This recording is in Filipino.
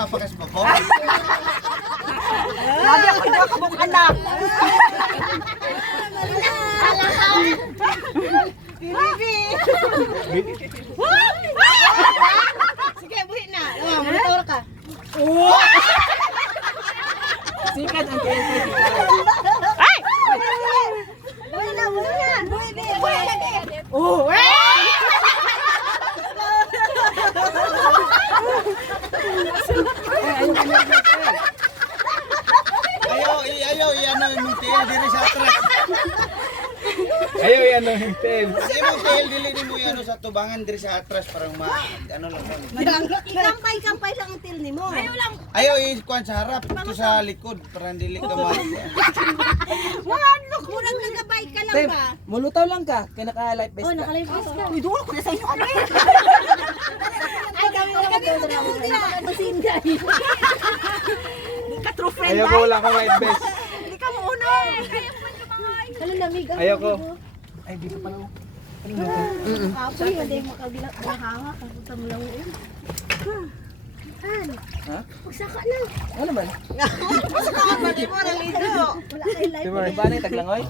napakas pa ko. Lagi ako hindi ako mong anak. Bibi. Sige, buhi na. Monitor ka. Sikat ang TNT. Ay! Buhi na, buhi na. Buhi lagi. Oh, Ayaw, iyan yung tail diri sa atras. Ayaw yan ang hintel. Kasi yung tail dili ni mo yan sa tubangan diri sa atras parang ano lang mo. Ikampay lang ang til ni mo. Ayaw lang. Ayaw ikuan sa harap, ito sa likod para dili ka ma. Look, murang nagabay ka lang ba? Mulutaw lang ka. Kaya naka-life vest ka. Naka-live vest ka. Uy, duwal ko na sa inyo ano eh. Ay, kami masinday. Hindi ka true friend Ayaw ko wala kang life vest. Hindi ka muna. Kalo lamig. Ayaw ko. Ay, di ka pala. Apoy, hindi mo kabilang mahanga. Kapunta mo lang yun. Ha? Magsaka na. Ano man? Magsaka ka ba? Di mo nalito. Wala kayo live. Di ba? Iba na yung taglangoy?